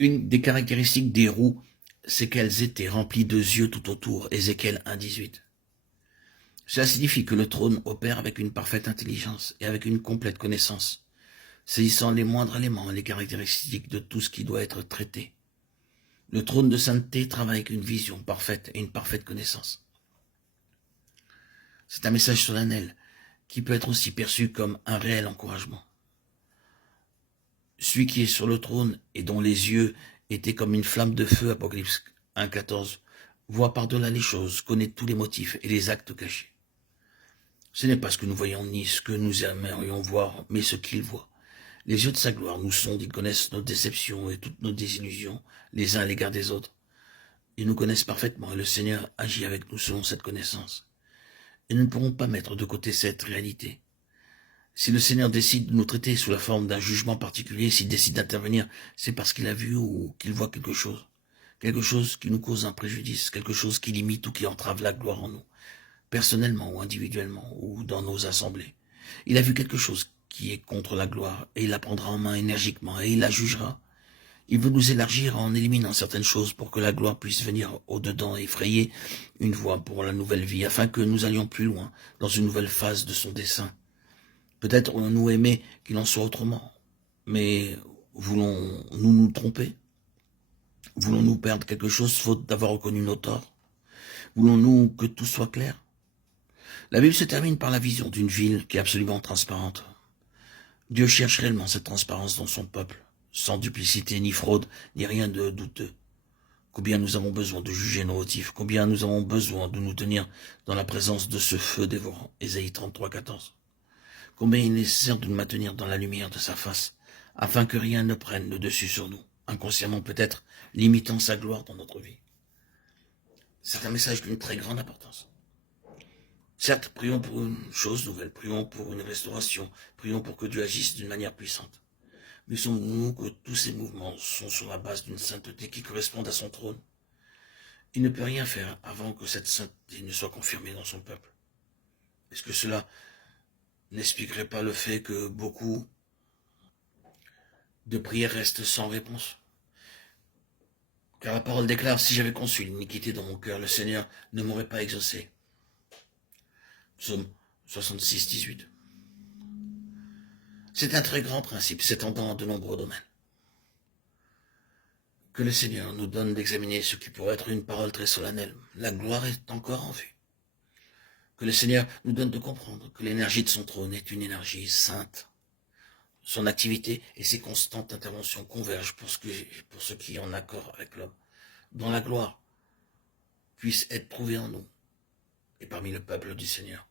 Une des caractéristiques des roues, c'est qu'elles étaient remplies de yeux tout autour. Ézéchiel 1,18. Cela signifie que le trône opère avec une parfaite intelligence et avec une complète connaissance, saisissant les moindres éléments et les caractéristiques de tout ce qui doit être traité. Le trône de sainteté travaille avec une vision parfaite et une parfaite connaissance. C'est un message solennel qui peut être aussi perçu comme un réel encouragement. Celui qui est sur le trône et dont les yeux étaient comme une flamme de feu, Apocalypse 1,14, voit par-delà les choses, connaît tous les motifs et les actes cachés. Ce n'est pas ce que nous voyons ni ce que nous aimerions voir, mais ce qu'il voit. Les yeux de sa gloire nous sondent, ils connaissent nos déceptions et toutes nos désillusions, les uns à l'égard des autres. Ils nous connaissent parfaitement et le Seigneur agit avec nous selon cette connaissance. Et nous ne pourrons pas mettre de côté cette réalité. Si le Seigneur décide de nous traiter sous la forme d'un jugement particulier, s'il décide d'intervenir, c'est parce qu'il a vu ou qu'il voit quelque chose qui nous cause un préjudice, quelque chose qui limite ou qui entrave la gloire en nous, personnellement ou individuellement, ou dans nos assemblées. Il a vu quelque chose qui est contre la gloire, et il la prendra en main énergiquement, et il la jugera. Il veut nous élargir en éliminant certaines choses pour que la gloire puisse venir au-dedans et frayer une voie pour la nouvelle vie, afin que nous allions plus loin dans une nouvelle phase de son dessein. Peut-être aurions-nous aimé qu'il en soit autrement, mais voulons-nous nous tromper? Voulons-nous perdre quelque chose faute d'avoir reconnu nos torts? Voulons-nous que tout soit clair? La Bible se termine par la vision d'une ville qui est absolument transparente. Dieu cherche réellement cette transparence dans son peuple, sans duplicité ni fraude, ni rien de douteux. Combien nous avons besoin de juger nos motifs, combien nous avons besoin de nous tenir dans la présence de ce feu dévorant. Ésaïe 33,14. Combien il est nécessaire de nous maintenir dans la lumière de sa face, afin que rien ne prenne le dessus sur nous, inconsciemment peut-être, limitant sa gloire dans notre vie. C'est un message d'une très grande importance. Certes, prions pour une chose nouvelle, prions pour une restauration, prions pour que Dieu agisse d'une manière puissante. Mais sommes-nous que tous ces mouvements sont sur la base d'une sainteté qui corresponde à son trône? Il ne peut rien faire avant que cette sainteté ne soit confirmée dans son peuple. Est-ce que cela n'expliquerait pas le fait que beaucoup de prières restent sans réponse? Car la parole déclare, si j'avais conçu l'iniquité dans mon cœur, le Seigneur ne m'aurait pas exaucé. Psaume 66, 18. C'est un très grand principe s'étendant à de nombreux domaines. Que le Seigneur nous donne d'examiner ce qui pourrait être une parole très solennelle. La gloire est encore en vue. Que le Seigneur nous donne de comprendre que l'énergie de son trône est une énergie sainte. Son activité et ses constantes interventions convergent pour ce qui est en accord avec l'homme, dont la gloire puisse être trouvée en nous et parmi le peuple du Seigneur.